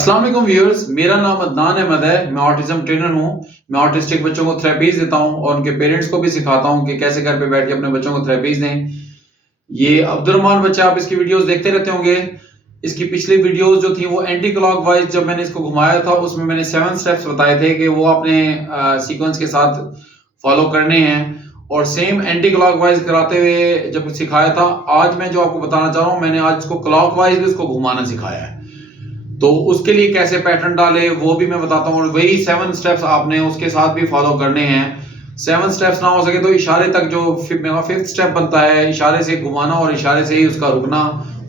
अस्सलाम वालेकुम व्यूअर्स, मेरा नाम अदनान अहमद है। मैं ऑटिज्म ट्रेनर हूँ। मैं ऑटिस्टिक बच्चों को थेरेपीज देता हूँ और उनके पेरेंट्स को भी सिखाता हूँ कि कैसे घर पे बैठ के अपने बच्चों को थेरेपीज दें। ये अब्दुर्रहमान बच्चा, आप इसकी वीडियोस देखते रहते होंगे। इसकी पिछली वीडियोस जो थी वो एंटी क्लॉकवाइज जब मैंने इसको घुमाया था उसमें मैंने 7 स्टेप्स बताए थे कि वो अपने सीक्वेंस के साथ फॉलो करने हैं और सेम एंटी क्लॉकवाइज कराते हुए जब सिखाया था। आज मैं जो आपको बताना चाह रहा हूँ, मैंने आज इसको क्लॉकवाइज भी इसको घुमाना सिखाया है। तो उसके लिए कैसे पैटर्न डाले वो भी मैं बताता हूँ और वही 7 स्टेप्स आपने उसके साथ भी फॉलो करने हैं। 7 स्टेप्स ना हो सके तो इशारे तक, जो मेरा 5th स्टेप बनता है इशारे से घुमाना और इशारे से ही उसका रुकना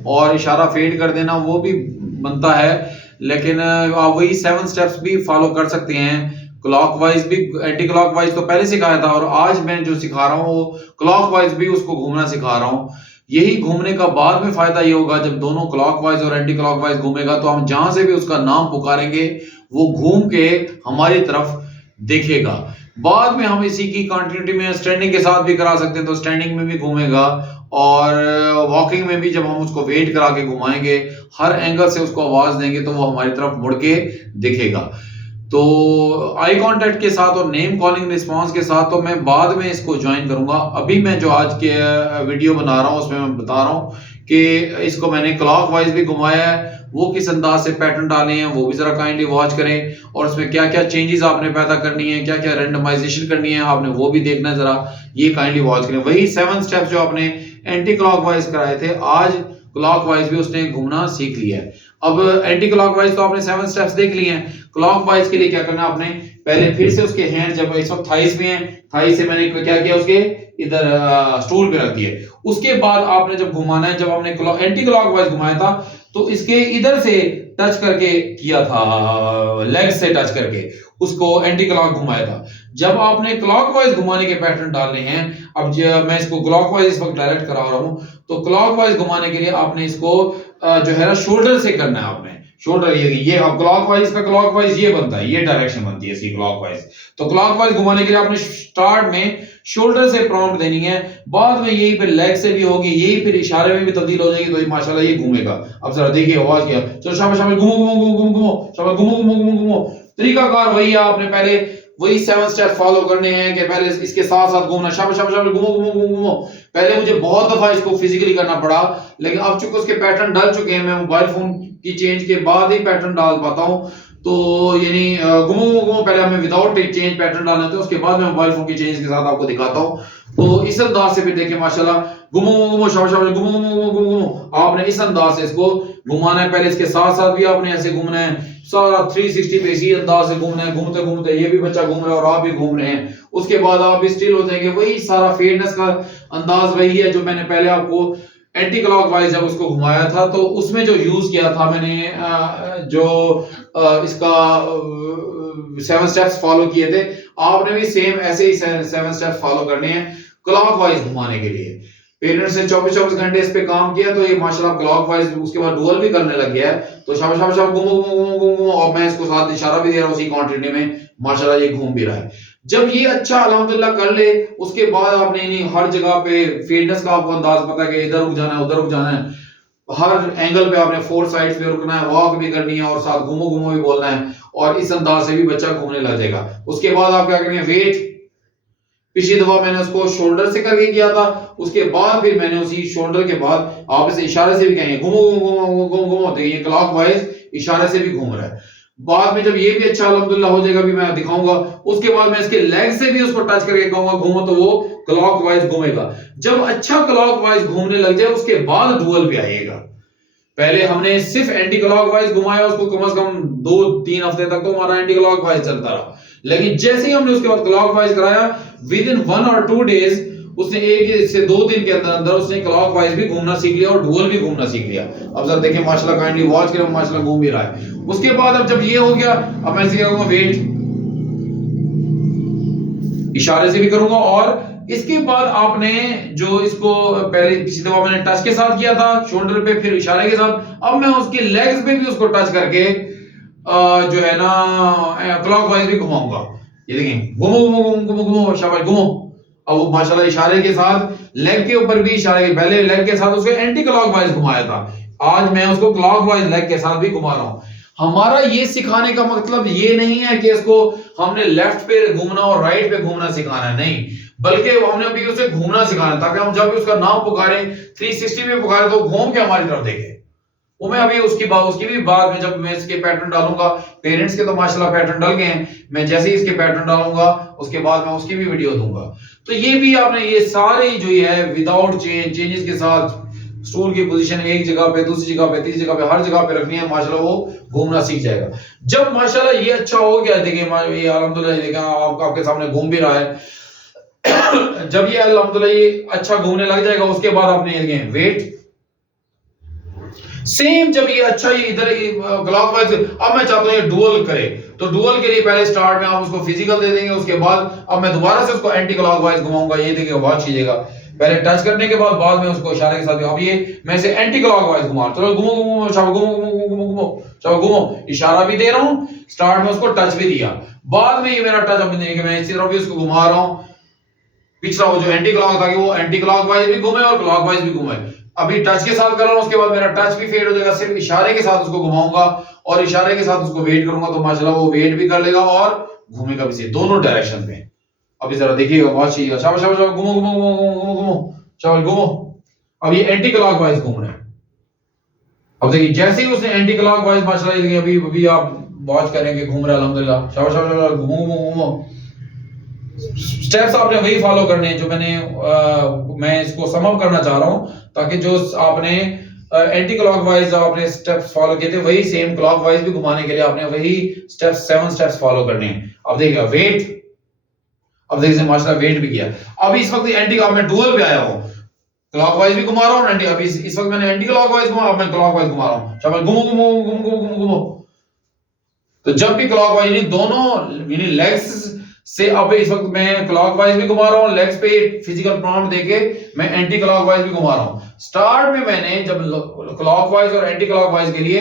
और इशारा फेड कर देना, वो भी बनता है। लेकिन आप वही 7 स्टेप्स भी फॉलो कर सकते हैं। क्लॉकवाइज भी, एंटी क्लॉकवाइज तो पहले सिखाया था और आज मैं जो सिखा रहा हूँ वो क्लॉकवाइज भी उसको घूमना सिखा रहा हूँ। यही घूमने का बाद में फायदा ये होगा, जब दोनों क्लॉकवाइज और एंटी क्लॉकवाइज घूमेगा तो हम जहां से भी उसका नाम पुकारेंगे वो घूम के हमारी तरफ देखेगा। बाद में हम इसी की कंटिन्यूटी में स्टैंडिंग के साथ भी करा सकते हैं, तो स्टैंडिंग में भी घूमेगा और वॉकिंग में भी जब हम उसको वेट करा के घुमाएंगे, हर एंगल से उसको आवाज देंगे तो वो हमारी तरफ मुड़ के दिखेगा। तो आई कांटेक्ट के साथ और नेम कॉलिंग रिस्पांस के साथ तो मैं बाद में इसको ज्वाइन करूंगा। अभी मैं जो आज के वीडियो बना रहा हूं उसमें मैं बता रहा हूं कि इसको मैंने क्लॉकवाइज भी घुमाया है, वो किस अंदाज से पैटर्न डाले हैं वो भी जरा काइंडली वॉच करें और उसमें क्या क्या चेंजेस आपने पैदा करनी है, क्या क्या रैंडमाइजेशन करनी है आपने, वो भी देखना है। जरा ये काइंडली वॉच करें। वही 7 स्टेप्स जो आपने एंटी क्लॉकवाइज कराए थे, आज क्लॉकवाइज भी उसने घूमना सीख लिया है। अब एंटी क्लॉकवाइज तो आपने 7 स्टेप्स देख लिए हैं। क्लॉकवाइज के लिए क्या करना है आपने, पहले फिर से उसके हैंड, जब इस वक्त थाइस में है, थाइस से मैंने क्या किया, उसके इधर स्टूल पे रख दिए। उसके बाद आपने जब घुमाना है, जब आपने एंटी क्लॉकवाइज घुमाया था तो इसके इधर से टच करके किया था, लेग से टच करके उसको एंटी क्लॉक घुमाया था। जब आपने क्लॉकवाइज घुमाने के पैटर्न डालने हैं, अब मैं इसको क्लॉकवाइज इस वक्त डायरेक्ट करा रहा हूं, तो क्लॉकवाइज घुमाने के लिए आपने इसको जो है ना शोल्डर से करना है। आपने शोल्डर, ये अब क्लॉकवाइज का क्लॉकवाइज ये बनता है, ये डायरेक्शन बनती है इसकी क्लॉकवाइज। तो क्लॉकवाइज घुमाने के लिए आपने स्टार्ट में शोल्डर से प्रॉम्प्ट देनी है, बाद में यही फिर लेग से भी होगी, यही फिर इशारे में भी तब्दील हो जाएगी, तो ये माशाल्लाह ये घूमेगा। अब जरा देखिए आवाज किया, चलो शाबाश शाबाश, घूमो घूमो घूमो घूमो घूमो, शाबाश घूमो घूमो घूमो घूमो। तरीकाकार वही है, आपने पहले वही 7 स्टेप फॉलो करने हैं कि पहले इसके साथ साथ घूमना, शाबाश शाबाश शाबाश, घूमो घूमो घूमो घूमो। पहले मुझे बहुत दफा इसको फिजिकली करना पड़ा, लेकिन अब चूंकि उसके पैटर्न डल चुके हैं, मैं मोबाइल फोन की चेंज के बाद ही पैटर्न डाल पाता हूं। तो यानी घुमो घुमो पहले हमें विदाउट चेंज पैटर्न डालना होता है, उसके बाद मैं मोबाइल फोन की चेंज के साथ आपको दिखाता हूं। तो इस अंदाज से भी देखिए माशाल्लाह, घुमो घुमो शाबाश शाबाश, घुमो घुमो घुमो घुमो घुमो। आपने इस अंदाज से इसको घुमाना है। पहले इसके साथ साथ भी आपने ऐसे घूमना है, सारा 360 पे इसी अंदाज से घूमना है। घूमते घूमते ये भी बच्चा घूम रहा है और आप भी घूम रहे हैं। उसके बाद आप भी स्टिल हो जाएंगे। वही सारा फेडनेस का अंदाज वही है जो मैंने पहले आपको एंटी क्लॉकवाइज जब उसको घुमाया था तो उसमें जो यूज किया था मैंने, जो इसका 7 स्टेप्स फॉलो किए थे, आपने भी सेम ऐसे ही 7 स्टेप्स फॉलो करने हैं क्लॉकवाइज घुमाने के लिए। पेरेंट्स ने 24 घंटे इस पे काम किया तो ये माशाल्लाह क्लॉकवाइज उसके बाद डुअल भी करने लग गया है। तो शाबाश शाबाश शाबाश, घूमो घूमो घूमो घूमो घूमो, और मैं इसको साथ इशारा भी दे रहा हूँ उसी क्वांटिटी में, माशाल्लाह ये घूम भी रहा है। जब ये अच्छा अल्हम्दुलिल्लाह कर ले, उसके बाद आपने नहीं हर जगह पे फेडनेस का आपको अंदाज पता है कि इधर रुक जाना है, उधर रुक जाना है, हर एंगल पे आपने 4 साइड्स पे रुकना है, वॉक भी करनी है और साथ घूमो घूमो भी बोलना है, और इस अंदाज से भी बच्चा घूमने लग जाएगा। उसके बाद आप क्या करेंगे, वेट, पिछली दफा मैंने उसको शोल्डर से करके किया था, उसके बाद फिर मैंने उसी शोल्डर के बाद आप इसे इशारे से भी कहेंगे घूमो घूमो घूमो घूमो घूमो, देखिए क्लॉकवाइज इशारे से भी घूम रहा है। बाद में जब ये भी अच्छा अल्हम्दुलिल्लाह हो जाएगा, भी मैं दिखाऊंगा, उसके बाद मैं इसके लेग से भी उसको टच करके कहूंगा घूमो, तो वो क्लॉकवाइज घूमेगा। जब अच्छा क्लॉकवाइज घूमने लग जाए उसके बाद डुअल पे आएगा। पहले हमने सिर्फ एंटी क्लॉकवाइज घुमाया उसको, कम से कम 2-3 हफ्ते तक तो हमारा एंटी क्लॉकवाइज चलता रहा। लेकिन जैसे ही हमने उसके बाद क्लॉकवाइज कराया, विद इन 1 और 2 डेज उसने 1 से 2 दिन के अंदर अंदर उसने क्लॉकवाइज भी घूमना सीख लिया और डुअल भी घूमना सीख लिया। अब जरा देखिए माशाल्लाह, काइंडली वॉच करें, माशाल्लाह घूम भी रहा है। उसके बाद अब जब ये हो गया, अब मैं इसे कहूंगा वेट, इशारे से भी करूंगा, और इसके बाद आपने जो इसको पहले किसी दफा मैंने टच के साथ किया था शोल्डर पे, फिर इशारे के साथ, अब मैं उसके लेग्स पे भी उसको टच करके जो है ना क्लॉकवाइज भी घुमाऊंगा। ये देखें, घुमो घुमो घुमो घुमो, शाबाश घुमो। अब वो माशाल्लाह इशारे के साथ लेग के ऊपर भी इशारे, पहले लेग के साथ उसके एंटी क्लॉकवाइज घुमाया था, आज मैं उसको क्लॉकवाइज लेग के साथ भी घुमा रहा हूं। हमारा ये सिखाने का मतलब ये नहीं है कि इसको हमने लेफ्ट पे घूमना और राइट पे घूमना सिखाना है, नहीं, बल्कि हमने अभी उसे घूमना सिखाना है, ताकि हम जब भी उसका नाम पुकारें 360 में पुकारें तो घूम के हमारी तरफ देखे। वो मैं अभी उसकी भी बाद में जब मैं इसके पैटर्न डालूंगा, पेरेंट्स के तो माशाल्लाह पैटर्न डल गए हैं, मैं जैसे ही इसके पैटर्न डालूंगा उसके बाद मैं उसकी भी वीडियो दूंगा। तो ये भी आपने ये सारे जो है विदाउट चेंजेस के साथ स्टूल की पोजीशन एक जगह पे, दूसरी जगह पे, तीसरी जगह पे, हर जगह पे रखनी है, माशाल्लाह वो घूमना सीख जाएगा। जब माशाल्लाह ये अच्छा हो गया, देखिए ये अल्हम्दुलिल्लाह देखा आपके सामने घूम भी रहा है। जब ये अल्हम्दुलिल्लाह ये अच्छा घूमने लग जाएगा, उसके बाद आपने वेट सेम, जब ये अच्छा ये इधर क्लॉकवाइज, अब मैं चाहता हूं ये डुअल करे, तो डुअल के लिए पहले स्टार्ट में आप उसको फिजिकल दे देंगे, उसके बाद अब मैं दोबारा से उसको एंटी क्लॉकवाइज घुमाऊंगा, ये देखिए बहुत कीजिएगा, पहले टच करने के बाद में उसको इशारे के साथ, अब ये मैं इसे एंटी क्लॉकवाइज घुमा, चलो घूमो घूमो शाबाश, घूमो घूमो घूमो घूमो, चलो घूमो, इशारा भी दे रहा हूं, स्टार्ट में उसको टच भी दिया, बाद में ये मेरा टच अब देखिए मैं इसी तरफ भी उसको घुमा रहा हूं, पिछला वो जो एंटी क्लॉक था कि वो एंटी क्लॉकवाइज भी घूमे और क्लॉकवाइज भी घूमे। अभी टच के साथ कर रहा हूं, उसके बाद मेरा टच भी फेड हो जाएगा, सिर्फ इशारे के साथ उसको घुमाऊंगा और इशारे के साथ उसको वेट करूंगा, तो माशाल्लाह वो वेट भी कर लेगा और घूमेगा भी, दोनों डायरेक्शन में। अभी जरा देखिएगा, बहुत चाहिए, शाबाश शाबाश, घूमो घूमो घूमो घूमो घूमो, शाबाश घूमो। अब ये एंटी क्लॉकवाइज घूम रहा है। अब देखिए जैसे ही उसने एंटी क्लॉकवाइज माशाल्लाह अभी अभी आप वॉच करेंगे घूम रहा है अल्हम्दुलिल्लाह, शाबाश शाबाश, घूमो घूमो घूमो। स्टेप्स आपने वही फॉलो करने हैं जो मैं इसको सम अप करना चाह रहा हूं, ताकि जो आपने एंटी क्लॉकवाइज आपने स्टेप्स फॉलो किए थे, वही सेम क्लॉकवाइज भी घुमाने के लिए आपने वही स्टेप्स 7 स्टेप्स फॉलो करने हैं। अब देखिएगा वेट, अब देखिए माशाल्लाह वेट भी किया। अब इस वक्त एंटी मैं डुअल पे आया हूं, क्लॉकवाइज भी घुमा रहा हूं एंटी, अभी इस वक्त मैंने एंटी क्लॉकवाइज घुमा, अब मैं क्लॉकवाइज घुमा रहा हूं, चलो घूमो घूमो घूमो घूमो घूमो। तो जब भी क्लॉकवाइज यानी दोनों यानी लेग्स से, अब इस वक्त मैं क्लॉकवाइज भी घुमा रहा हूं, लेग्स पे फिजिकल प्रॉम्प्ट देके मैं एंटी क्लॉकवाइज भी घुमा रहा हूं। स्टार्ट में मैंने जब क्लॉकवाइज और एंटी क्लॉकवाइज के लिए,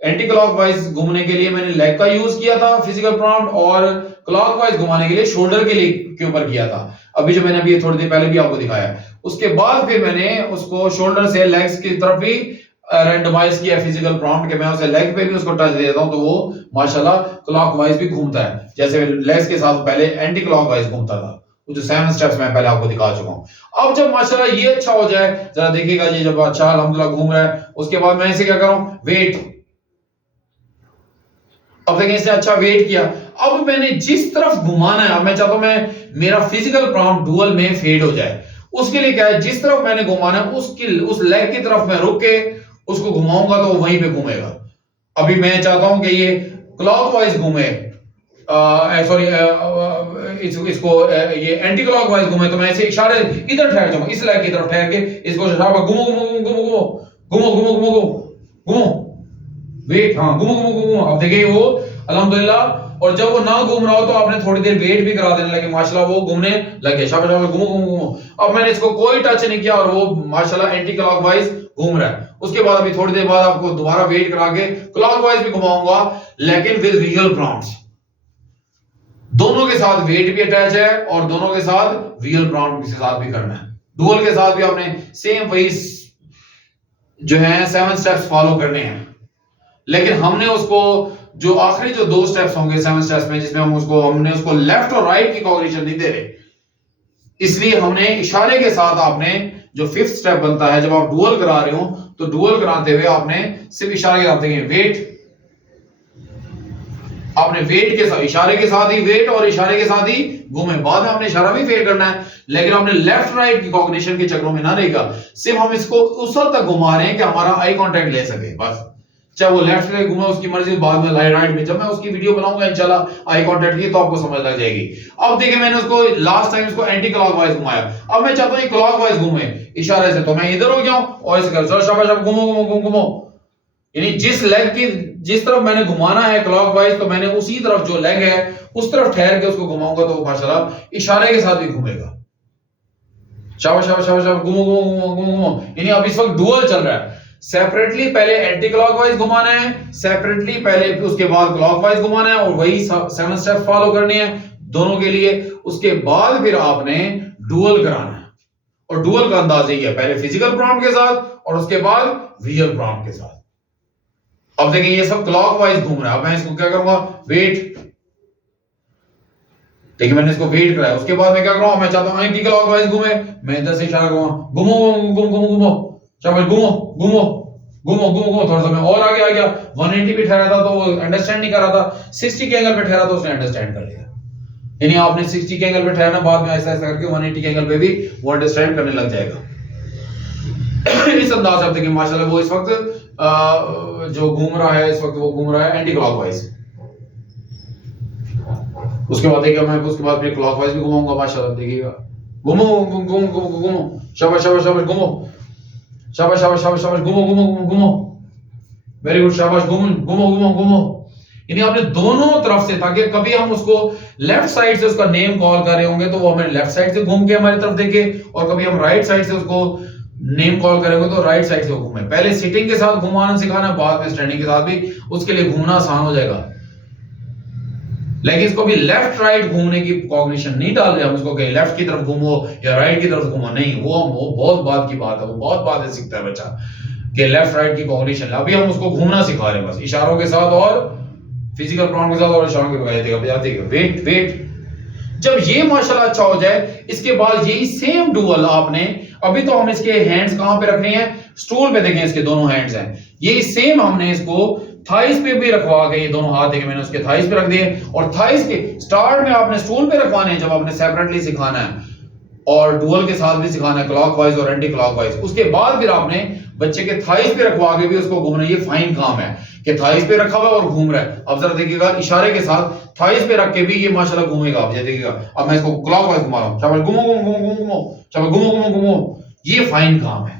एंटी क्लॉकवाइज घूमने के लिए मैंने लेग का यूज किया था फिजिकल प्रॉम्प्ट, और क्लॉकवाइज घुमाने के लिए शोल्डर के लिए के ऊपर किया था, अभी जो मैंने अभी थोड़ी देर पहले भी आपको दिखाया। उसके बाद फिर मैंने उसको शोल्डर से लेग्स की तरफ भी रैंडमाइज किया फिजिकल प्रॉम्प्ट के, मैं उसे लेग पे भी उसको टच दे देता हूं, तो वो माशाल्लाह क्लॉकवाइज भी घूमता है, जैसे लेग्स के साथ पहले एंटी क्लॉकवाइज घूमता था, वो जो 7 स्टेप्स मैं पहले आपको दिखा चुका हूं। अब जब माशाल्लाह ये अच्छा हो जाए, जरा देखिएगा ये जब अच्छा अल्हम्दुलिल्लाह घूम रहा है, उसके बाद मैं इसे क्या कर रहा हूं, वेट। अब देखिए इसने अच्छा वेट किया, अब मैंने जिस तरफ घुमाना है, अब मैं चाहता हूं मेरा फिजिकल प्रॉम्प्ट डुअल में फेड हो जाए, उसके लिए क्या है, जिस तरफ मैंने घुमाना है उस लेग की तरफ मैं रुक के उसको घुमाऊंगा तो वहीं पे घूमेगा। अभी मैं चाहता हूं कि ये क्लॉकवाइज घूमे, सॉरी इसको ये एंटी क्लॉकवाइज घूमे, तो मैं ऐसे इशारे इधर ठहर जाऊंगा, इस लेग की तरफ ठहर के इसको घुमो घुमो घुमो घुमो घुमो घुमो घुमो घुमो वेट, हाँ घुमो घुमो घुमो। अब देखिए वो अल्हम्दुलिल्लाह, और जब वो ना घूम रहा हो तो आपने थोड़ी देर वेट भी करा देने लगे, माशाल्लाह वो घूमने लगे, शाबाश शाबाश, घुमो घुमो घुमो। अब मैंने इसको कोई टच नहीं किया और वो माशाल्लाह एंटी क्लॉकवाइज घूम रहा है। उसके बाद अभी थोड़ी देर बाद आपको दोबारा वेट करा के क्लॉकवाइज भी घुमाऊंगा, लेकिन विद रियल प्रॉम्प्ट्स, दोनों के साथ वेट भी अटैच है और दोनों के साथ रियल प्रॉम्प्ट के साथ भी करना है। डुअल के साथ भी आपने सेम वही जो है 7 स्टेप्स फॉलो करने हैं, लेकिन हमने उसको जो आखिरी जो 2 स्टेप्स होंगे 7 स्टेप्स में, जिसमें हमने उसको लेफ्ट और राइट की कोऑर्डिनेशन नहीं दे रहे, इसलिए हमने इशारे के साथ आपने जो 5th स्टेप बनता है, जब आप डुअल करा रहे हो तो डुअल कराते हुए आपने सिर्फ इशारे के साथ देंगे वेट, आपने वेट के साथ, इशारे के साथ ही वेट और इशारे के साथ ही घूमे, बाद में हमने इशारा भी फेड करना है, लेकिन हमने लेफ्ट राइट की कोऑर्डिनेशन के चक्रों में ना रहेगा, सिर्फ हम इसको उस वक्त तक घुमा रहे हैं कि हमारा आई कांटेक्ट ले सके, बस। चाहे वो लेफ्ट में घूमे उसकी मर्जी, बाद में राइट में, जब मैं उसकी वीडियो बनाऊंगा इंशाल्लाह आई कांटेक्ट की, तो आपको समझ लग जाएगी। अब देखिए मैंने उसको लास्ट टाइम इसको एंटी क्लॉकवाइज घुमाया, अब मैं चाहता हूं ये क्लॉकवाइज घूमे इशारे से, तो मैं इधर हो गया हूं और इसे कर शाबाश, अब घूमो घूमो घूमो घूमो, यानी जिस लेग की जिस तरफ मैंने घुमाना है क्लॉकवाइज, तो मैंने उसी तरफ जो लेग है उस तरफ ठहर के उसको घुमाऊंगा, तो माशाल्लाह इशारे के साथ भी घूमेगा, शाबाश शाबाश शाबाश, घूमो घूमो घूमो घूमो घूमो। यानी अब इस वक्त डुअल चल रहा है, सेपरेटली पहले एंटी क्लॉकवाइज घुमाना है, सेपरेटली पहले उसके बाद क्लॉकवाइज घुमाना है, और वही 7 स्टेप फॉलो करने हैं दोनों के लिए। उसके बाद फिर आपने डुअल कराना है, और डुअल का अंदाज यही है, पहले फिजिकल प्रॉम्प्ट के साथ और उसके बाद विजुअल प्रॉम्प्ट के साथ। अब देखिए ये सब क्लॉकवाइज घूम रहा है। अब मैं इसको क्या करूंगा, वेट, देखिए मैंने इसको वेट कराया, उसके बाद मैं क्या करूंगा, मैं चाहता हूं एंटी क्लॉकवाइज घूमे, मैं इधर से इशारा करूंगा, घूमो घूमो घूमो घूमो, शाबाश, घूमो घूमो घूमो घूमो घूमो। थोड़ा सा मैं और आगे आ गया, 180 पे ठहरा था तो वो अंडरस्टैंड नहीं कर रहा था, 60 के एंगल पे ठहरा तो उसने अंडरस्टैंड कर लिया। यानी आपने 60 के एंगल पे ठहरना, बाद में ऐसा ऐसा करके 180 के एंगल पे भी वो अंडरस्टैंड करने लग जाएगा। इस अंदाज से आप देखिए माशाल्लाह वो इस वक्त जो घूम रहा है, इस वक्त वो घूम रहा है एंटी क्लॉकवाइज। उसके बाद देखिए मैं उसके बाद फिर क्लॉकवाइज भी घुमाऊंगा माशाल्लाह, देखिएगा, घूमो घूमो घूमो घूमो, शाबाश शाबाश शाबाश, घूमो, शाबाश शाबाश शाबाश शाबाश, घूमो घूमो घूमो घूमो, वेरी गुड, शाबाश, घूमो घूमो घूमो घूमो। यानी आपने दोनों तरफ से, ताकि कभी हम उसको लेफ्ट साइड से उसका नेम कॉल कर रहे होंगे तो वो हमें लेफ्ट साइड से घूम के हमारी तरफ देखे, और कभी हम राइट साइड से उसको नेम कॉल करेंगे तो राइट साइड से वो घूमे। पहले सिटिंग के साथ घुमाना सिखाना, बाद में स्टैंडिंग के साथ भी, उसके लिए घूमना आसान हो जाएगा। लेकिन इसको भी लेफ्ट राइट घूमने की कॉग्निशन नहीं डाल रहे हम इसको, कहीं लेफ्ट की तरफ घूमो या राइट की तरफ घूमो, नहीं, वो बहुत बाद की बात है, वो बहुत बातें सीखता है बच्चा कि लेफ्ट राइट की कॉग्निशन। अभी हम उसको घूमना सिखा रहे हैं बस, इशारों के साथ और फिजिकल प्रॉब्लम के साथ और इशारों के बजाय। वेट वेट, जब ये माशाल्लाह अच्छा हो जाए, इसके बाद यही सेम डुअल आपने, अभी तो हम इसके हैंड्स कहां पे रखने हैं, स्टूल पे, देखें इसके दोनों हैंड्स हैं, ये सेम हमने इसको थाइस पे भी रखवा के, ये दोनों हाथ देखे मैंने उसके थाइस पे रख दिए, और थाइस के स्टार्ट में आपने स्टूल पे रखवाने हैं जब आपने सेपरेटली सिखाना है, और डुअल के साथ भी सिखाना है, क्लॉकवाइज और एंटी क्लॉकवाइज। उसके बाद फिर आपने बच्चे के थाइस पे रखवा के भी उसको घूमना, ये फाइन काम है कि थाइस पे रखा हुआ और घूम रहा है। अब जरा देखिएगा इशारे के साथ थाइस पे रख के भी ये माशाल्लाह घूमेगा। आप देखिएगा, अब मैं इसको क्लॉकवाइज घुमा रहा हूं, शाबाश, घूमो घूमो घूमो घूमो, शाबाश, घूमो घूमो घूमो, ये फाइन काम है।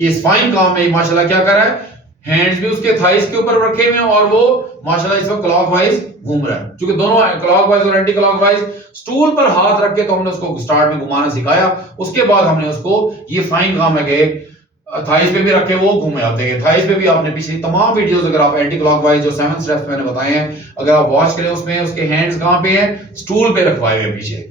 इस फाइन काम में माशाल्लाह क्या कर रहा है, हैंड्स भी उसके थाइस के ऊपर रखे हुए हैं और वो माशाल्लाह इस वक्त क्लॉकवाइज घूम रहा है। क्योंकि दोनों क्लॉकवाइज और एंटी क्लॉकवाइज, स्टूल पर हाथ रख के तो हमने उसको स्टार्ट में घुमाना सिखाया, उसके बाद हमने उसको ये फाइन काम है कि थाइस पे भी रखे वो घूमे। आप देखिए थाइस पे भी आपने पिछली तमाम वीडियोस, अगर आप एंटी क्लॉकवाइज जो 7 स्टेप्स मैंने बताए हैं, अगर आप वॉच करें, उसमें उसके हैंड्स कहां पे हैं, स्टूल पे रखवाए हुए पीछे,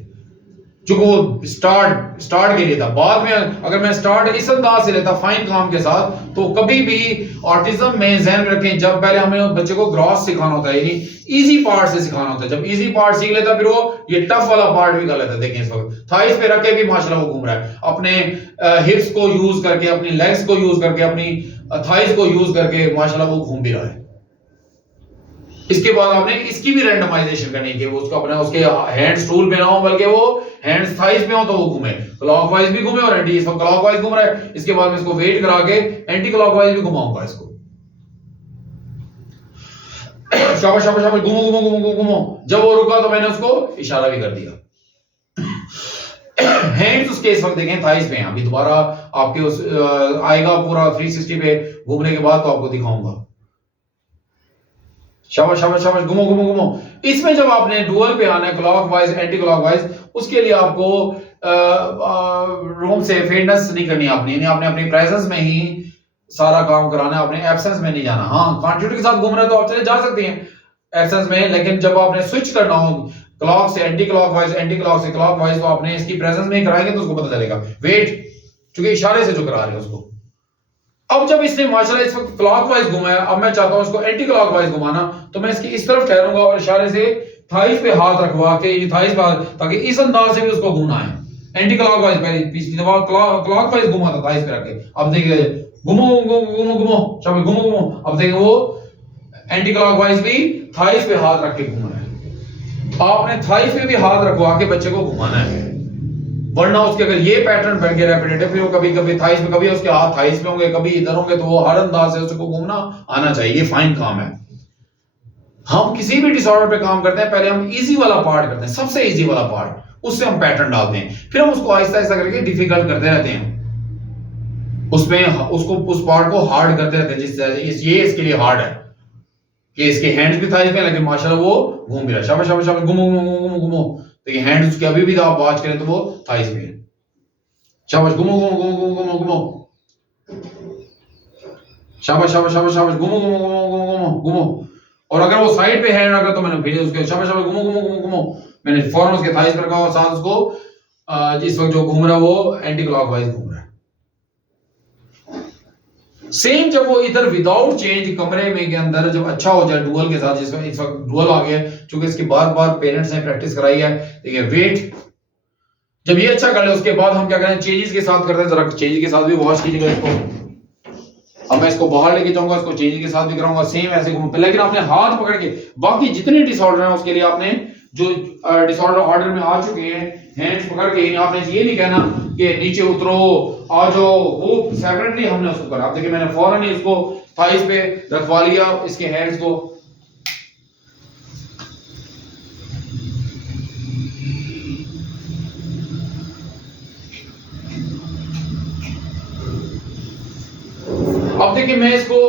क्योंकि वो स्टार्ट के लिए था। बाद में अगर मैं स्टार्ट इस अंदाज से लेता फाइन काम के साथ, तो कभी भी ऑटिज्म में ध्यान में रखें, जब पहले हमें बच्चे को ग्रॉस सिखाना होता है, यानी इजी पार्ट से सिखाना होता है। जब इजी पार्ट सीख लेता फिर वो ये टफ वाला पार्ट भी कर लेता है। देखें इस वक्त थाइस पे रख के भी माशाल्लाह वो घूम रहा है, अपने हिप्स को यूज करके, अपनी लेग्स को यूज करके, अपनी थाइस को यूज करके माशाल्लाह वो घूम भी रहा है। इसके बाद आपने इसकी भी रैंडमाइजेशन करनी है कि वो उसको अपने उसके हैंड स्टूल पे ना हो, बल्कि वो हैंड्स थाइस पे हो तो वो घूमे, क्लॉकवाइज भी घूमे और एंटी, इसको क्लॉकवाइज घूम रहा है, इसके बाद मैं इसको वेट करा के एंटी क्लॉकवाइज भी घुमाऊंगा इसको। शाबाश शाबाश शाबाश, घूमो घूमो घूमो घूमो। जब वो रुका तो मैंने उसको इशारा भी कर दिया। हैंड्स उसके इस वक्त देखें थाइस पे हैं। अभी दोबारा आपके उस आएगा पूरा 360 पे घूमने के बाद तो आपको दिखाऊंगा। शाबाश शाबाश शाबाश, घूमो घूमो घूमो। इसमें जब आपने डुअल पे आना है, क्लॉकवाइज एंटी क्लॉकवाइज, उसके लिए आपको रूम से फेडनेस नहीं करनी आपने, यानी आपने अपनी प्रेजेंस में ही सारा काम कराना है, आपने एब्सेंस में नहीं जाना। हाँ, कंटिन्यूटी के साथ घूम रहे हैं तो आप चले जा सकते हैं एब्सेंस में, लेकिन जब आपने स्विच करना हो क्लॉक से एंटी क्लॉकवाइज, एंटी क्लॉक से क्लॉकवाइज, तो आपने इसकी प्रेजेंस में ही कराएंगे तो उसको पता चलेगा। वेट, क्योंकि इशारे से जो करा रहे हैं उसको। अब जब इसने माशाल्लाह इस वक्त क्लॉकवाइज घुमाया, अब मैं चाहता हूं इसको एंटी क्लॉकवाइज घुमाना, तो मैं इसकी इस तरफ ठहरूंगा और इशारे से थाइस पे हाथ रखवा के, ये थाइस पे, ताकि इस अंदाज से भी उसको घूमना है। एंटी क्लॉकवाइज पहले पिछली दफा क्लॉकवाइज घुमा था थाइस पे रख के। अब देखिए घुमो घुमो घुमो, शाबाश, घुमो घुमो। अब देखिए वो एंटी क्लॉकवाइज भी थाइस पे हाथ रख के घूम रहा है। आपने थाइस पे भी हाथ रखवा के बच्चे को घुमाना है, वरना उसके अगर ये पैटर्न बन गया रेपिटेटिव, फिर वो कभी कभी थाइस पे, कभी उसके हाथ थाइस पे होंगे, कभी इधर होंगे, तो वो हर अंदाज से उसको घूमना आना चाहिए। ये फाइन काम है। हम किसी भी डिसऑर्डर पे काम करते हैं, पहले हम इजी वाला पार्ट करते हैं, सबसे इजी वाला पार्ट, उससे हम पैटर्न डालते हैं, फिर हम उसको आहिस्ता आहिस्ता करके डिफिकल्ट करते रहते हैं, उसमें उसको उस पार्ट को हार्ड करते रहते हैं। जिस ये इसके लिए हार्ड है कि इसके हैंड्स भी थाइस पे, लेकिन माशाल्लाह वो घूम भी रहा है। शाबाश शाबाश शाबाश, घूमो घूमो घूमो घूमो। देखिए हैंड्स उसके अभी भी आप वॉच करें तो वो थाइस पे है। शाबाश, घूमो घूमो घूमो घूमो घूमो, शाबाश शाबाश शाबाश शाबाश, घूमो घूमो घूमो घूमो घूमो घूमो। और अगर वो साइड पे हैंड रखा तो मैंने फिर उसके शाबाश शाबाश, घूमो घूमो घूमो घूमो, मैंने फौरन उसके थाइस पे रखा और साथ उसको इस वक्त जो घूम रहा है वो एंटी क्लॉकवाइज घूम रहा है। सेम जब वो इधर विदाउट चेंज कमरे में के अंदर जब अच्छा हो जाए डुअल के साथ, जिसमें इस वक्त डुअल आ गया है क्योंकि इसकी बार बार पेरेंट्स ने प्रैक्टिस कराई है। देखिए वेट जब ये अच्छा कर ले उसके बाद हम क्या करें, चेंजेस के साथ करते हैं। जरा चेंजेस के साथ भी वॉश कीजिएगा इसको। अब मैं इसको बाहर लेके जाऊंगा, इसको चेंजेस के साथ भी कराऊंगा सेम ऐसे घूम, लेकिन आपने हाथ पकड़ के बाकी जितने डिसऑर्डर हैं उसके लिए आपने जो डिसऑर्डर ऑर्डर में आ चुके हैं हैंड्स पकड़ के, आपने ये नहीं कहना कि नीचे उतरो आ जाओ, वो सेपरेटली हमने उसको करा। आप देखिए मैंने फौरन ही इसको थाइस पे रखवा लिया इसके हैंड्स को। अब देखिए मैं इसको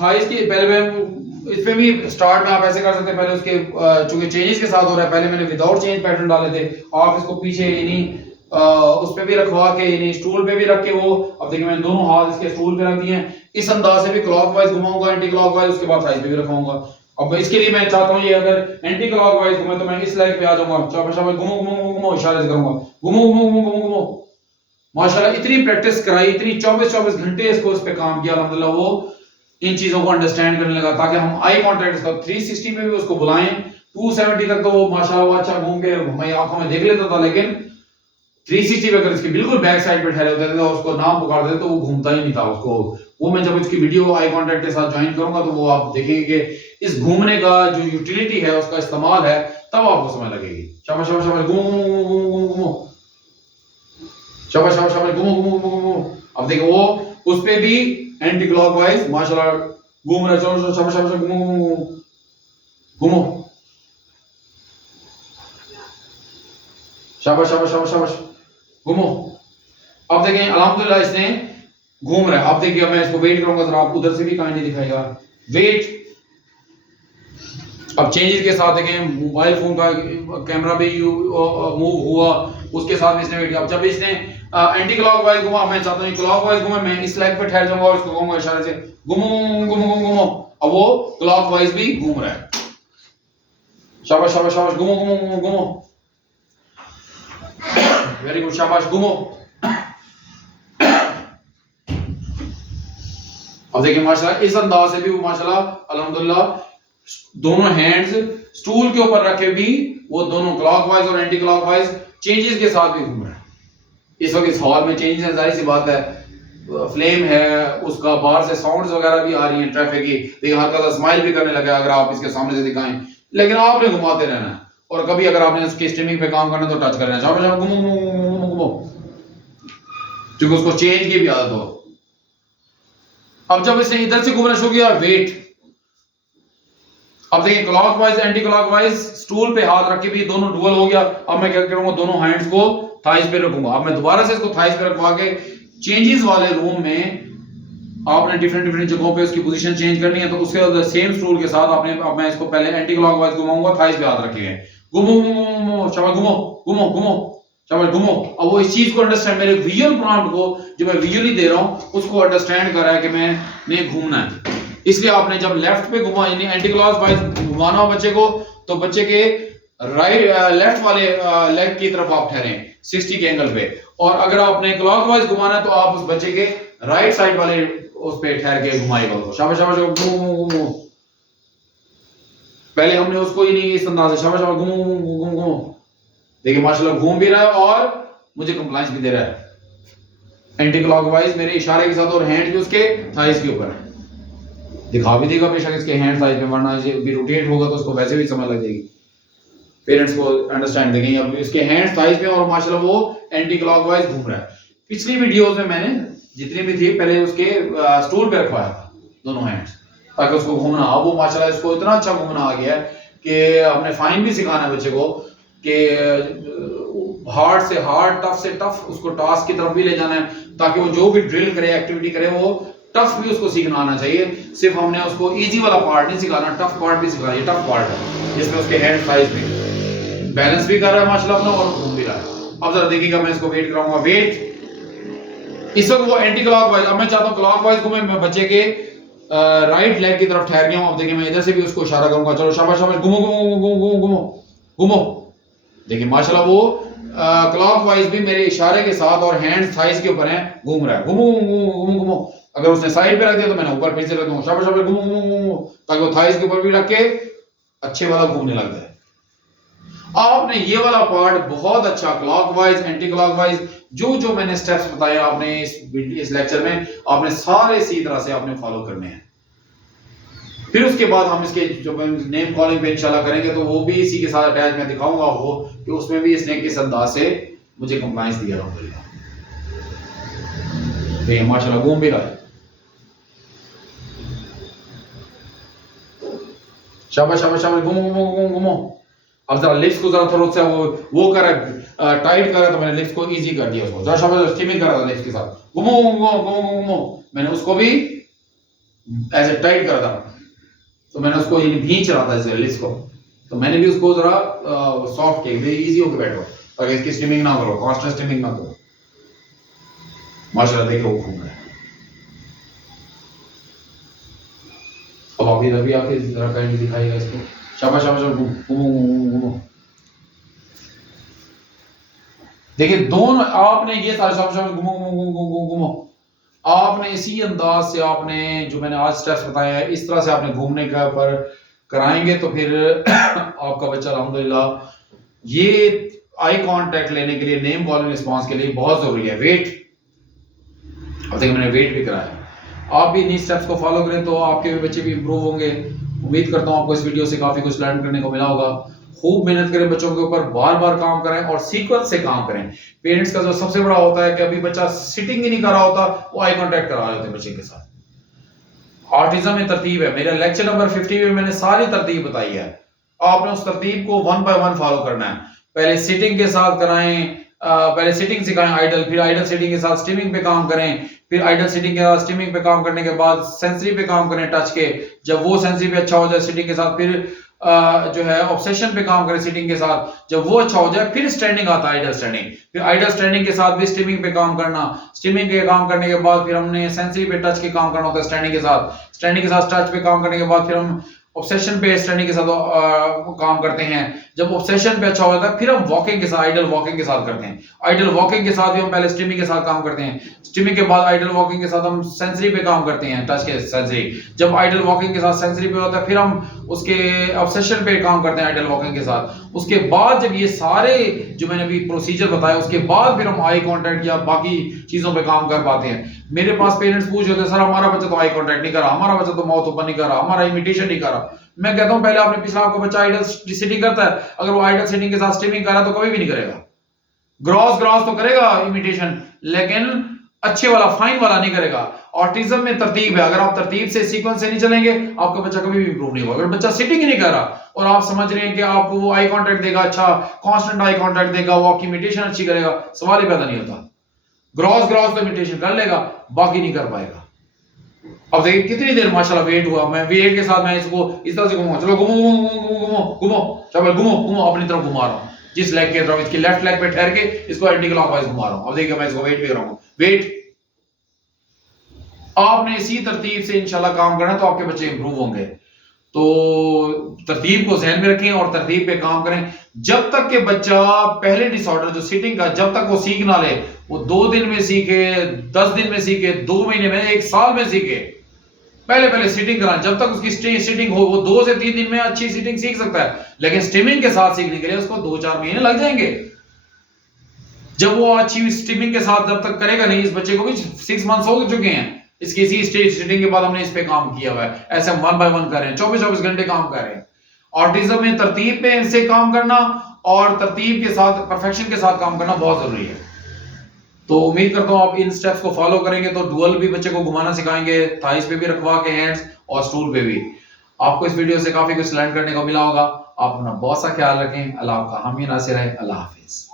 थाइस की पहले मैं इसमें भी स्टार्ट में आप ऐसे कर सकते हैं, पहले उसके चूंकि चेंजेस के साथ हो रहा है, पहले मैंने विदाउट चेंज पैटर्न डाले थे। आप इसको पीछे यानी उस पे भी रखवा के यानी स्टूल पे भी रख के वो, अब देखिए मैंने दोनों हाथ इसके स्टूल पे रख दिए हैं। इस अंदाज से भी क्लॉकवाइज घुमाऊंगा, एंटी क्लॉकवाइज, उसके बाद थाइस पे भी रखवाऊंगा। अब इसके लिए मैं चाहता हूं ये अगर एंटी क्लॉकवाइज घूमे तो मैं इस लेग पे आ जाऊंगा, शाबाश शाबाश, घुमो घुमो घुमो घुमो, इशारे से करूंगा, घुमो घुमो घुमो घुमो घुमो। माशाल्लाह इतनी प्रैक्टिस कराई, इतनी 24 घंटे इसको इस पे काम किया, अल्हम्दुलिल्लाह वो इन चीजों को अंडरस्टैंड करने लगा, ताकि हम आई कांटेक्ट इसका 360 पे भी उसको बुलाएं। 270 तक तो वो माशाल्लाह अच्छा घूम के हमारी आंखों में देख लेता था, लेकिन 360 पे अगर इसकी बिल्कुल बैक साइड पे ठहरे होते थे तो उसको नाम पुकार देते तो वो घूमता ही नहीं था उसको। वो मैं जब इसकी वीडियो आई कांटेक्ट के साथ ज्वाइन करूंगा तो वो आप देखेंगे कि इस घूमने का जो यूटिलिटी है उसका इस्तेमाल है, तब आपको समझ लगेगी। शाबाश शाबाश शाबाश, घूमो घूमो घूमो घूमो, शाबाश शाबाश शाबाश, घूमो घूमो घूमो घूमो। अब देखो वो उस पे भी एंटी क्लॉकवाइज माशाल्लाह घूम रहा है, चलो शाबाश शाबाश, घूमो घूमो घूमो, शाबाश शाबाश शाबाश शाबाश, घूमो। अब देखें अल्हम्दुलिल्लाह इसने घूम रहा है। अब देखिए मैं इसको वेट करूंगा, जरा आप उधर से भी काइंडली दिखाएगा वेट। अब चेंजेस के साथ देखें मोबाइल फोन का कैमरा भी मूव हुआ, उसके साथ इसने वेट किया। अब जब इसने एंटी क्लॉकवाइज घुमा, मैं चाहता हूं क्लॉकवाइज घूमे, मैं इस लेग पे ठहर जाऊंगा और इसको घूमूंगा इशारे से, घूमो घूमो घूमो घूमो। अब वो क्लॉकवाइज भी घूम रहा है, शाबाश शाबाश शाबाश, घूमो घूमो घूमो घूमो, वेरी गुड, शाबाश, घूमो। अब देखिए माशाल्लाह इस अंदाज से भी वो माशाल्लाह अल्हम्दुलिल्लाह दोनों हैंड्स स्टूल के ऊपर रखे भी वो दोनों क्लॉकवाइज और एंटी क्लॉकवाइज चेंजेस के साथ भी घूम रहे हैं। इस वक्त इस हॉल में चेंजेस है, जाहिर सी बात है, फ्लेम है, उसका बाहर से साउंड्स वगैरह भी आ रही हैं ट्रैफिक की, लेकिन हल्का सा स्माइल भी करने लगा अगर आप इसके सामने से दिखाएं, लेकिन आपने घुमाते रहना है। और कभी अगर आपने उसकी स्ट्रीमिंग पे काम करना है तो टच करना है, शाबाश शाबाश, घूमो घूमो घूमो घूमो, क्योंकि उसको चेंज की भी आदत हो। अब जब इसने इधर से घूमना शुरू किया वेट, अब देखिए क्लॉकवाइज एंटी क्लॉकवाइज स्टूल पे हाथ रख के भी दोनों डुअल हो गया। अब मैं क्या करूंगा, दोनों हैंड्स को थाइस पे रखूंगा। अब मैं दोबारा से इसको थाइस पे रखवा के चेंजेस वाले रूम में आपने डिफरेंट जगहों पे उसकी पोजीशन चेंज करनी है, तो उसके बाद सेम स्टूल के साथ आपने, अब मैं इसको पहले एंटी क्लॉकवाइज घुमाऊंगा, थाइस पे हाथ रखे हैं, घुमो घुमो घुमो, शाबाश, घुमो घुमो घुमो, शाबाश, घुमो। अब वो इस चीज को अंडरस्टैंड, मेरे विजुअल प्रॉम्प्ट को जो मैं विजुअली दे रहा हूं उसको अंडरस्टैंड कर रहा है कि मैंने घूमना है। इसलिए आपने जब लेफ्ट पे घुमा यानी एंटी क्लॉकवाइज घुमाना हो बच्चे को, तो बच्चे के राइट लेफ्ट वाले लेग की तरफ आप ठहरे 60 के एंगल पे, और अगर आपने क्लॉकवाइज घुमाना है तो आप उस बच्चे के राइट साइड वाले उस पे ठहर के घुमाएगा उसको, शाबाश शाबाश, घुमो घुमो। पहले हमने उसको ही नहीं इस अंदाज से, शाबाश शाबाश, घुमो घुमो घुमो घुमो। देखिए माशाल्लाह घूम भी रहा है और मुझे कंप्लायंस भी दे रहा है एंटी क्लॉकवाइज मेरे इशारे के साथ, और हैंड भी उसके थाइस के ऊपर है, दिखा भी देगा बेशक इसके हैंड साइज में, वरना ये भी रोटेट होगा तो उसको वैसे भी समझ लग जाएगी, पेरेंट्स को अंडरस्टैंड देंगे। अब इसके हैंड साइज में और माशाल्लाह वो एंटी क्लॉकवाइज घूम रहा है। पिछली वीडियोस में मैंने जितनी भी थी पहले उसके स्टूल पे रखवाया था दोनों हैंड्स, ताकि उसको घूमना, अब वो माशाल्लाह इसको इतना अच्छा घूमना आ गया है कि हमने फाइन भी सिखाना है बच्चे को कि हार्ड से हार्ड, टफ से टफ उसको टास्क की तरफ भी ले जाना है, ताकि वो जो भी ड्रिल करे, एक्टिविटी करे, वो टफ भी उसको सीखना आना चाहिए। सिर्फ हमने उसको इजी वाला पार्ट नहीं सिखाना, टफ पार्ट भी सिखाना। ये टफ पार्ट है जिसमें उसके हैंड साइज भी बैलेंस भी कर रहा है माशाल्लाह अपना और घूम भी रहा है। अब जरा देखिएगा मैं इसको वेट कराऊंगा, वेट। इस वक्त वो एंटी क्लॉकवाइज, अब मैं चाहता हूं क्लॉकवाइज घूमे, मैं बच्चे के राइट लेग की तरफ ठहर गया हूं। अब देखिए मैं इधर से भी उसको इशारा करूंगा, चलो शाबाश शाबाश, घूमो घूमो घूमो घूमो घूमो घूमो। देखिए माशाल्लाह वो क्लॉकवाइज भी मेरे इशारे के साथ और हैंड थाइस के ऊपर है, घूम रहा है, घूमो घूमो घूमो घूमो। अगर उसने साइड पे रख दिया तो मैंने ऊपर फिर से रख दूंगा, शाबाश शाबाश, घूमो घूमो घूमो, ताकि वो थाइस के ऊपर भी रख के अच्छे वाला घूमने लग जाए। आपने ये वाला पार्ट बहुत अच्छा क्लॉकवाइज, एंटी क्लॉकवाइज, जो जो मैंने स्टेप्स बताए आपने इस लेक्चर में, आपने सारे इसी तरह से आपने फॉलो करने हैं। फिर उसके बाद हम इसके जो नेम कॉलिंग पे इंशाल्लाह करेंगे तो वो भी इसी के साथ अटैच मैं दिखाऊंगा वो कि उसमें भी इसने किस अंदाज से मुझे कंप्लायंस दिया अल्हम्दुलिल्लाह। तो ये माशाल्लाह घूम भी रहा है, शाबाश शाबाश शाबाश, घूमो घूमो घूमो घूमो। अब जरा लिप्स को जरा थोड़ा सा वो कर रहा है, टाइट कर रहा है, तो मैंने लिप्स को इजी कर दिया उसको, जरा शाबाश स्टीमिंग कर रहा था लिप्स के साथ, घूमो घूमो घूमो घूमो, मैंने उसको भी ऐसे टाइट कर रहा था, तो मैंने उसको खींच रहा था ऐसे लिप्स को, तो मैंने भी उसको जरा सॉफ्ट किया, इजी होकर बैठो ताकि इसकी स्टीमिंग ना करो, कांस्टेंट स्टीमिंग ना करो। माशाल्लाह देखो वो घूम रहा है। अब आप इधर भी आके जरा काइंडली दिखाइएगा इसको, शाबाश शाबाश, घूमो घूमो। देखिए दोनों आपने ये सारे शाबाश शाबाश, घूमो घूमो घूमो, आपने इसी अंदाज से आपने जो मैंने आज स्टेप्स बताए हैं इस तरह से आपने घूमने के ऊपर कराएंगे तो फिर आपका बच्चा अल्हम्दुलिल्लाह, ये आई कांटेक्ट लेने के लिए, नेम कॉलिंग रिस्पांस के लिए बहुत जरूरी है। वेट, अब देखिए मैंने वेट भी कराया, आप भी इन्हीं स्टेप्स को फॉलो करें तो आपके भी बच्चे भी इंप्रूव होंगे। उम्मीद करता हूँ आपको इस वीडियो से काफी कुछ लर्न करने को मिला होगा। खूब मेहनत करें बच्चों के ऊपर, बार बार काम करें और सीक्वेंस से काम करें। पेरेंट्स का जो सबसे बड़ा होता है कि अभी बच्चा सिटिंग ही नहीं कर रहा होता, वो आई कांटेक्ट करा रहे होते हैं बच्चे के साथ। ऑटिज्म में तरतीब है, मेरा लेक्चर नंबर 50 में मैंने सारी तरतीब बताई है, आपने उस तरतीब को 1 बाय 1 फॉलो करना है। पहले सिटिंग के साथ कराएं, पहले सिटिंग सिखाएं आइडल, फिर आइडल सिटिंग के साथ स्टीमिंग पे काम करें, फिर आइडल सिटिंग के साथ स्टीमिंग पे काम करने के बाद सेंसरी पे काम करें टच के, जब वो सेंसरी पे अच्छा हो जाए सिटिंग के साथ, फिर जो है ऑब्सेशन पे काम करें सिटिंग के साथ, जब वो अच्छा हो जाए फिर स्टैंडिंग आता है आइडल स्टैंडिंग, फिर आइडल स्टैंडिंग के साथ भी स्टीमिंग पे काम करना, स्टीमिंग के काम करने के बाद फिर हमने सेंसरी पे टच के काम करना होता है स्टैंडिंग के साथ, स्टैंडिंग के साथ टच पे काम करने के बाद फिर हम ऑब्सेशन पे स्टैंडिंग के साथ काम करते हैं। जब ऑब्सेशन पे अच्छा हो जाता है फिर हम वॉकिंग के साथ, आइडल वॉकिंग के साथ करते हैं। आइडल वॉकिंग के साथ भी हम पहले स्टीमिंग के साथ काम करते हैं, स्टीमिंग के बाद आइडल वॉकिंग के साथ हम सेंसरी पे काम करते हैं, टच के सेंसरी। जब आइडल वॉकिंग के साथ सेंसरी पे होता है फिर हम उसके ऑब्सेशन पे काम करते हैं आइडल वॉकिंग के साथ। उसके बाद जब ये सारे जो मैंने अभी प्रोसीजर बताया उसके बाद फिर हम आई कांटेक्ट या बाकी चीजों पे काम कर पाते हैं। मेरे पास पेरेंट्स पूछ रहे थे सर हमारा बच्चा तो आई कांटेक्ट नहीं कर रहा, हमारा बच्चा तो माउथ ओपन नहीं कर रहा, हमारा इमिटेशन नहीं कर रहा। मैं कहता हूं पहले आपने पिछला आपका बच्चा आइडल सिटिंग करता है, अगर वो आइडल सिटिंग के साथ स्टीमिंग कर रहा है तो कभी भी नहीं करेगा। ग्रॉस तो करेगा इमिटेशन, लेकिन अच्छे वाला फाइन वाला नहीं करेगा। ऑटिज्म में तरतीब है, अगर आप तरतीब से सीक्वेंस से नहीं चलेंगे आपका बच्चा कभी भी इंप्रूव नहीं होगा। अगर बच्चा सिटिंग ही नहीं कर रहा और आप समझ रहे हैं कि आपको वो आई कांटेक्ट देगा, अच्छा कांस्टेंट आई कांटेक्ट देगा, वो आपकी इमिटेशन अच्छी करेगा, सवाल ही पैदा नहीं होता। ग्रॉस तो इमिटेशन कर लेगा, बाकी नहीं कर पाएगा। अब देखिए कितनी देर माशाल्लाह वेट हुआ, मैं वेट के साथ मैं इसको इस तरह से घुमाऊंगा, चलो घुमो घुमो घुमो घुमो घुमो, चलो घुमो घुमो, अपनी तरफ घुमा रहा हूं, जिस लेग के तरफ, इसकी लेफ्ट लेग पे ठहर के इसको एंटी क्लॉकवाइज घुमा रहा हूं। अब देखिए मैं इसको वेट भी कर रहा हूं, वेट। आपने इसी तरतीब से इंशाल्लाह काम करना तो आपके बच्चे इंप्रूव होंगे। तो तरतीब को ध्यान में रखें और तरतीब पे काम करें। जब तक के बच्चा पहले डिसऑर्डर जो सिटिंग का, जब तक वो सीख ना ले, वो 2 दिन में सीखे, 10 दिन में सीखे, 2 महीने में, 1 साल में सीखे, पहले सिटिंग कराएं। जब तक उसकी सिटिंग हो, वो 2 से 3 दिन में अच्छी सिटिंग सीख सकता है, लेकिन स्टीमिंग के साथ सीखने के लिए उसको 2-4 महीने लग जाएंगे। जब वो अच्छी स्टीमिंग के साथ जब तक करेगा नहीं, इस बच्चे को भी 6 मंथ्स हो चुके हैं, इसकी इसी स्टेज सिटिंग के बाद हमने इस पे काम किया हुआ है। ऐसे हम 1 बाय 1 कर रहे हैं, 24 घंटे काम कर रहे हैं। ऑटिज्म में तरतीब पे इनसे काम करना और तरतीब के साथ, परफेक्शन के साथ काम करना बहुत जरूरी है। तो उम्मीद करता हूं आप इन स्टेप्स को फॉलो करेंगे तो डुअल भी बच्चे को घुमाना सिखाएंगे, थाइस पे भी रखवा के हैंड्स और स्टूल पे भी। आपको इस वीडियो से काफी कुछ लर्न करने को मिला होगा। आप अपना बहुत सा ख्याल रखें। अल्लाह आपका हामी नासिर है। अल्लाह हाफिज।